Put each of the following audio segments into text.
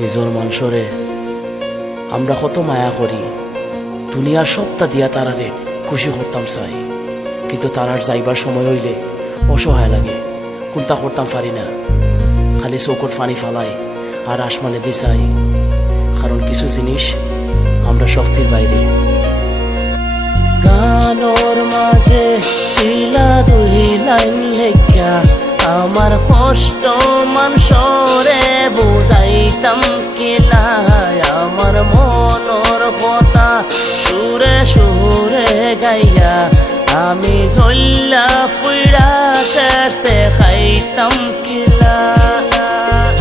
নিজর মানুষরে আমরা কত মায়া করি, দুনিয়ার সবটা দিয়া তারারে খুশি করতাম চাই, কিন্তু তারার যাইবার সময় হইলে অসহায় লাগে, কোনটা করতাম পারি না, খালি চৌকট পানি ফালাই আর আসমানে দি চাই, কারণ কিছু জিনিস আমরা শক্তির বাইরে। গানোর মাঝে ইলা দুই লাইন লেখা আমার কষ্ট মানুষরে বুঝাইতাম কিলাই, আমার মনের কথা সুরে সুরে গাইয়া আমি জ্বল্লা ফুইরা শেষ দেখাইতাম কিলা।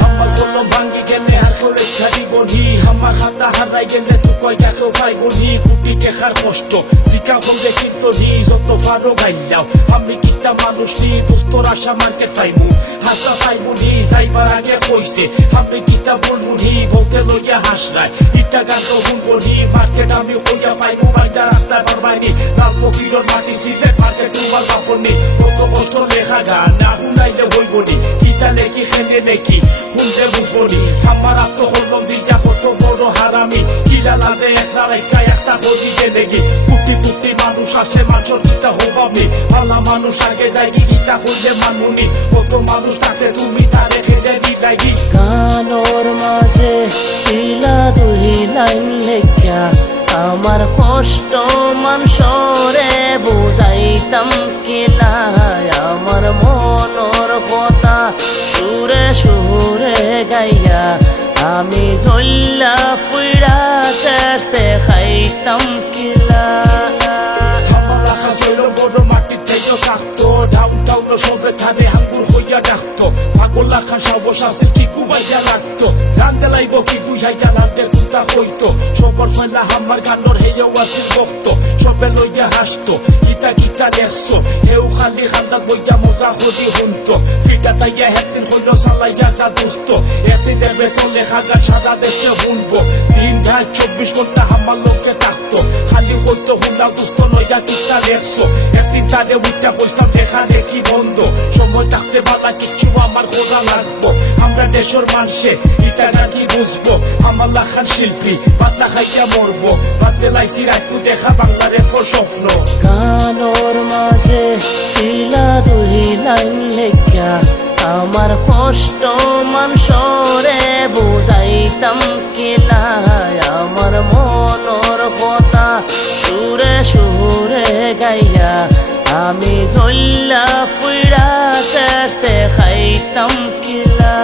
আমার কলম ভাঙ্গি গেলে আর করে খালি বলি, আমার খাতা হারাই গেলে তুই কয় দেখো ভাই বলি, কোটি টেকার কষ্ট শিকা বলবে কিন্তু যত পারো গাইলাও, আমি কিতা মানুষ নি দোস্তর আশা মার্কেট পাইমু হাসা পাইমু নি, যাইবার আগে কইছে আমি কিতা বলবো নি, বলতে লইয়া হাসলাই ইটা গান তো শুনবো নি, মার্কেট আমি কইয়া পাইমু বাইদা রাস্তা পারবাইনি, লাল ফকিরর মাটি সিলেট মার্কেট তোমার বাপনি, কত কষ্ট লেখা গান না শুনাইলে হইব নি, কিতা লেখি খেলে নাকি শুনতে বুঝবো নি, আমার আত্ম হলম দিটা কত বড় হারামি, কিলা লাগে একটা রেখা একটা হইতে দেখি, কুটি কুটি মানুষ আসে মাছর কিতা হবামি, ভালা মানুষ আগে যাই গীতা হইলে মানুনি, কত মানুষ তাকে তুমি তারে খেলে দিলাইগি। গানোর মাঝে ইলা দুই লাইন লেখা আমার কষ্ট মানুষরে বুঝাইতাম কিলাই, আমার মনের কথা সুরে সুরে গাইয়া আমি জ্বল্লা ফুইরা শেষ দেখাইতাম কিলা। আমার আশা ছিল বড় মাটির থেকে থাকতো, ডাউন টাউন সবে ধারে হাঙ্গুর হইয়া ডাকতো, পাগলা খান সাবস আছে কি কুবাইয়া লাগতো, জানতে লাইব কি বুঝাইয়া লাগতে কুতা হইতো, সবার ফেলা আমার গানোর হেয়েও আসিল বক্ত, সবে লইয়া হাসতো গীতা গীতা দেখছো, হেউ খালি খান্দাত বইয়া মজা হদি শুনতো, ফিটা তাইয়া একদিন হইল চালাইয়া যা দুস্ত, এতে দেবে তো লেখা গান সারা দেশে শুনবো, দিন রাত 24 ঘন্টা আমার লোকে থাকতো, খালি হইতো হুলা দুস্ত লইয়া গীতা দেখছো, একদিন তারে উঠটা হইতাম লেখা দেখি বন্ধ, সময় থাকতে বালা কিছু আমার খোঁজা লাগবো, আমরা দেশের মানুষে ইটা নাকি বুঝবো, আমার লাখান শিল্পী পাতলা খাইয়া মরবো, বাদে লাইছি রাখু দেখা বাংলার এফর স্বপ্ন। গানোর মাঝে ইলা দুই লাইন লেখা আমার কষ্ট মানুষরে বুঝাইতাম কিলাই, আমার মনের কথা সুরে সুরে গাইয়া আমি জ্বল্লা ফুইরা শেষ দেখাইতাম কিলা।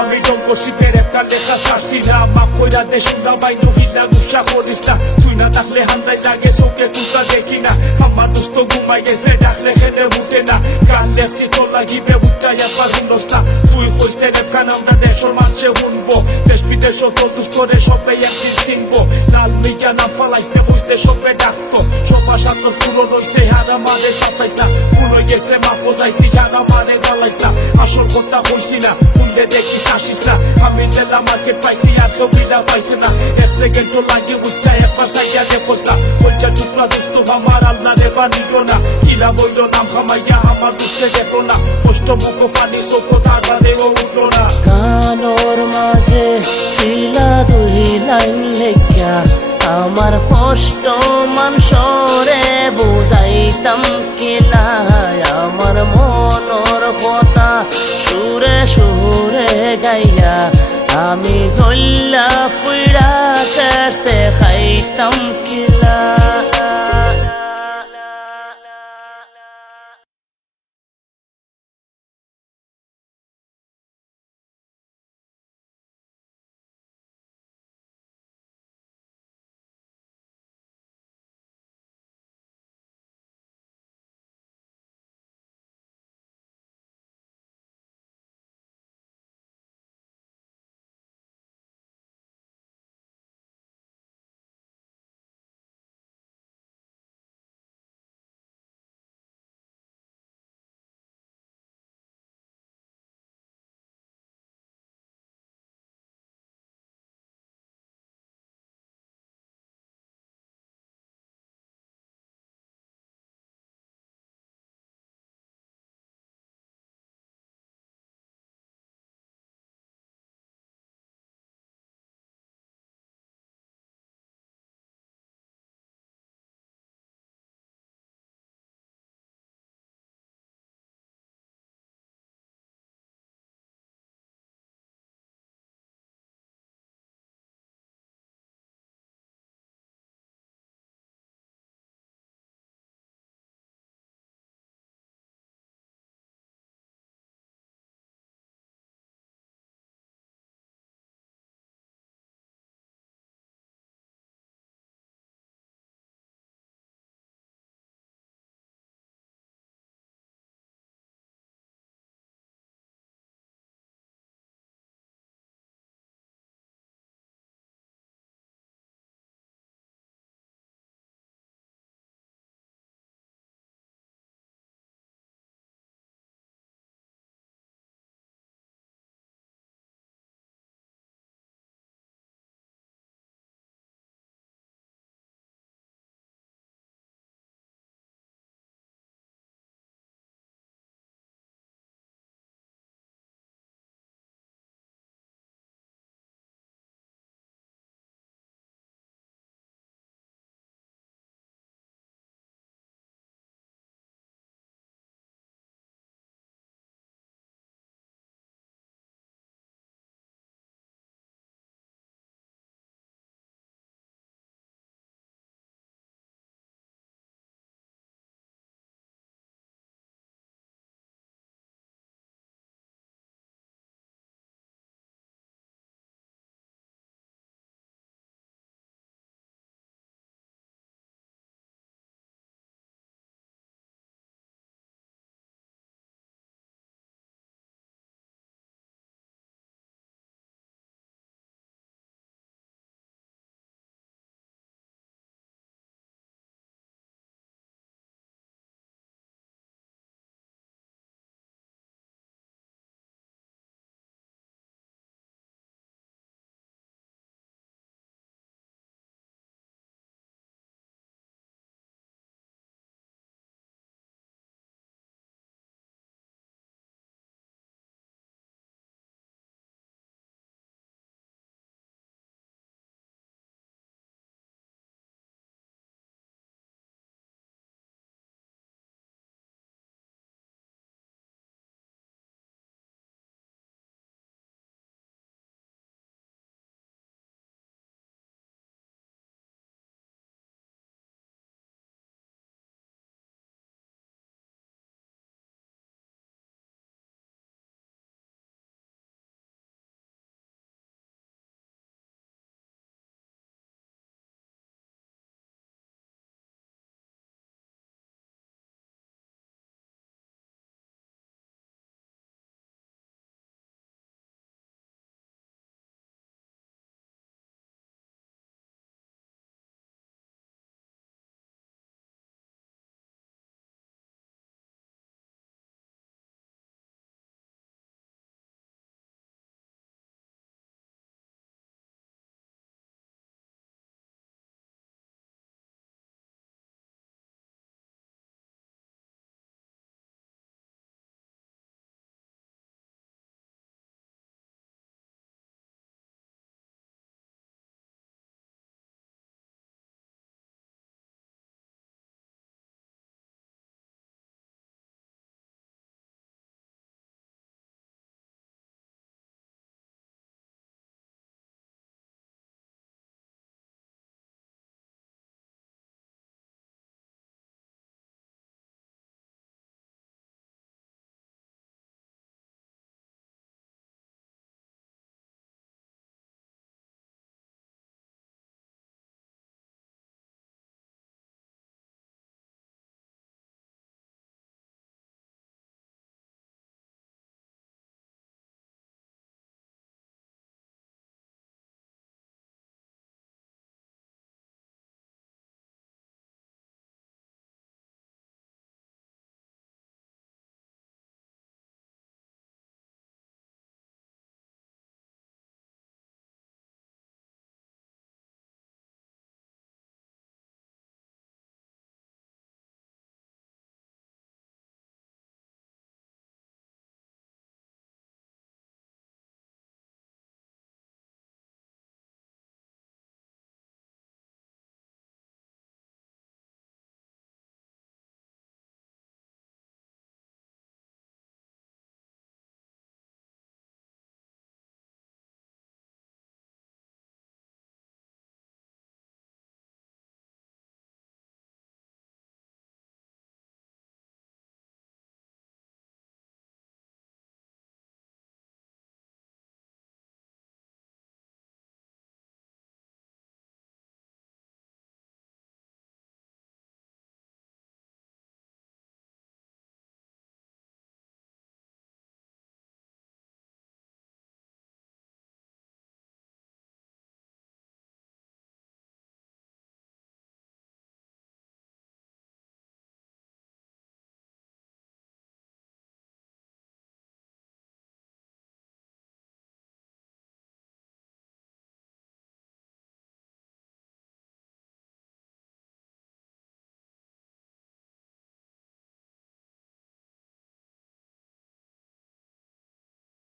আমি শিবের একটা লেখা সারছি না, মাফ কইরা দে শুনরা বাইনো হিলা গুসা করিস না, তুই না থাকলে হান্দাই লাগে চোখে কুতা দেখি না, আমার দোস্ত ঘুমাই গেছে ডাকলে খেলে উঠে না, গান লেখছি তোর লাগিবে উঠাই একবার শুনস না, তুই কইতে রেখান আমরা দেশের মানুষে শুনবো, দেশ বিদেশ তোর দুস্তরে সবাই একদিন চিনবো, লাল মিকা না ফালাইতে কইতে সবে ডাকতো, সবার সাথে ফুলো রইছে হারা মানে সাতাইস না, ফুলো গেছে মা পোজাইছি জানা মানে জ্বালাইস না, আসল কথা কইছি না শুনলে দেখিস আসিস না, আমি জেলা মার্কেট পাইছি আর কেউ বিলা পাইছে না, এক সেকেন্ড তো লাগে উঠটা একবার সাইয়া দেখোস না, কইটা টুকরা দোস্ত আমার আল্লাহ রে বানিল না, কিলা বইল নাম খামাইয়া আমার দুঃখে দেখো না, কষ্ট মুখ ফানি চোখ তাড়ারে ও উঠলো না। গানোর মাঝে ইলা দুই লাইন লেখা আমার কষ্ট মানুষরে বুঝাইতাম কিলাই, আমার মনের কথা